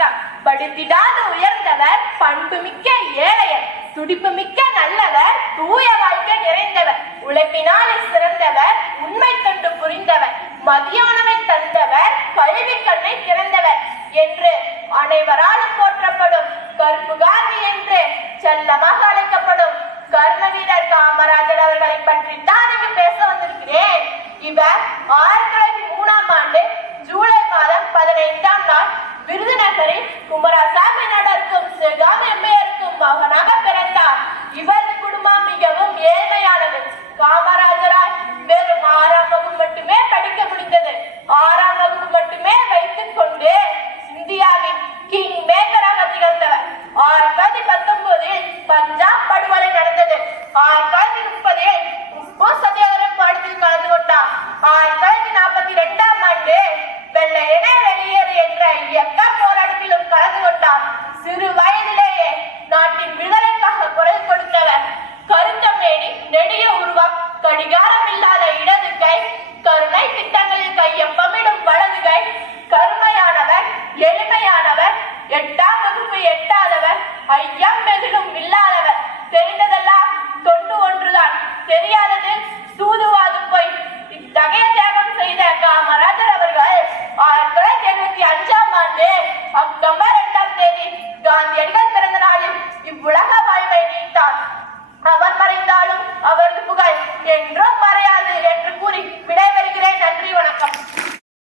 வணக்கம். படித்திடாது உயர்ந்தவர், பண்புமிக்க ஏழையர், துடிப்புமிக்க நல்லவர், தூய வாழ்க்கை நிறைந்தவர், உழைப்பினாலே சிறந்தவர், உண்மை தொண்டு புரிந்தவர், மதிய உணவை தந்தவர், கல்வி கண்ணை திறந்தவர் என்று அனைவராலும் போற்றப்படும் கருப்பு காந்தி என்று செல்லமாக அழைக்கப்படும் கர்ம வீரர் காமராஜர் அவர்களை பற்றி தான் இங்கு பேச வந்திருக்கிறேன். இவர் 1903 ஜூலை மாதம் 15ஆம் நாள் விருதுநகரில் குமராசாமி நடக்கும் சிவகாமி அம்மையாருக்கும் மகனாக பிறந்தார். இவர் குடும்பம் மிகவும் ஏழ்மையானது. காமராஜர்